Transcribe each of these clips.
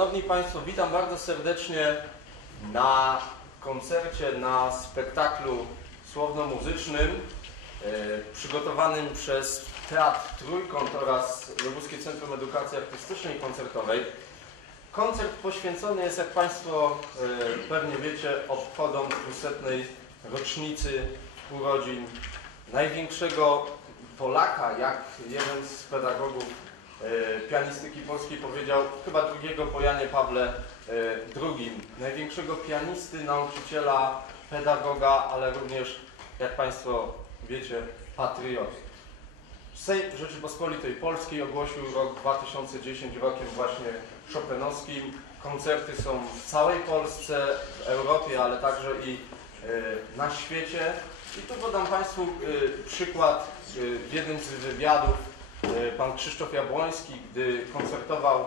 Państwo, witam bardzo serdecznie na koncercie, na spektaklu słowno-muzycznym e, przygotowanym przez Teatr Trójkąt oraz Lubuskie Centrum Edukacji Artystycznej i Koncertowej. Koncert poświęcony jest, jak Państwo e, pewnie wiecie, obchodom 200. rocznicy urodzin największego Polaka, jak jeden z pedagogów pianistyki polskiej powiedział, chyba drugiego po Janie Pawle e, II, największego pianisty, nauczyciela, pedagoga, ale również, jak Państwo wiecie, patrioty. Sejm Rzeczypospolitej Polskiej ogłosił rok 2010 rokiem właśnie Chopinowskim. Koncerty są w całej Polsce, w Europie, ale także i e, na świecie. I tu podam Państwu e, przykład e, w jednym z wywiadów. E, Pan Krzysztof Jabłoński, gdy koncertował e,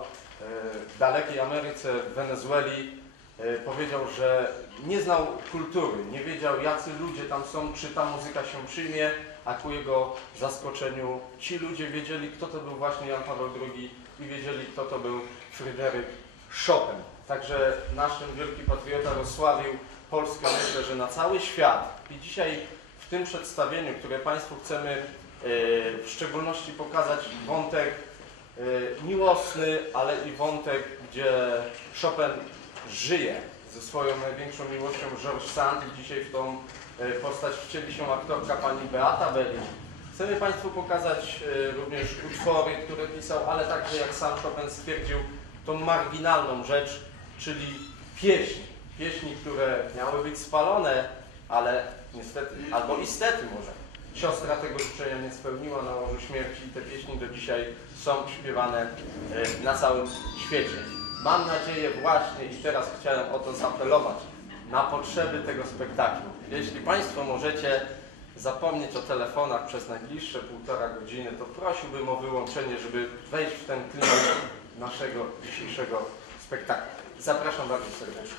w dalekiej Ameryce, w Wenezueli, e, powiedział, że nie znał kultury, nie wiedział jacy ludzie tam są, czy ta muzyka się przyjmie, a ku jego zaskoczeniu ci ludzie wiedzieli, kto to był właśnie Jan Paweł II i wiedzieli, kto to był Fryderyk Chopin. Także nasz ten wielki patriota rozsławił Polskę, myślę, że na cały świat. I dzisiaj w tym przedstawieniu, które Państwu chcemy w szczególności pokazać wątek e, miłosny, ale i wątek, gdzie Chopin żyje ze swoją największą miłością Georges Sand i dzisiaj w tą e, postać wcieli się aktorka pani Beata Belli. Chcemy Państwu pokazać również utwory, które pisał, ale także jak sam Chopin stwierdził, tą marginalną rzecz, czyli pieśni. Pieśni, które miały być spalone, ale niestety, albo istety może, siostra tego życzenia nie spełniła na łożu śmierci i te pieśni do dzisiaj są śpiewane e, na całym świecie. Mam nadzieję właśnie i teraz chciałem o to zaapelować na potrzeby tego spektaklu. Jeśli Państwo możecie zapomnieć o telefonach przez najbliższe półtora godziny, to prosiłbym o wyłączenie, żeby wejść w ten klimat naszego dzisiejszego spektaklu. Zapraszam bardzo serdecznie.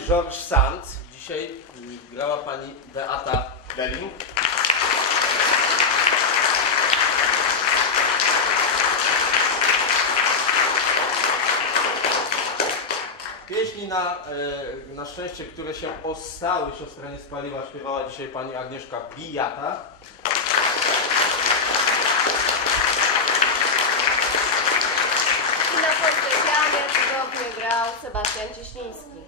W roli George Sand dzisiaj grała pani Beata Belling. Pieśni na, e, na szczęście, które się ostały, siostra nie spaliła, śpiewała dzisiaj pani Agnieszka Bijata. I na fortepianie cudownie grał Sebastian Cieśliński.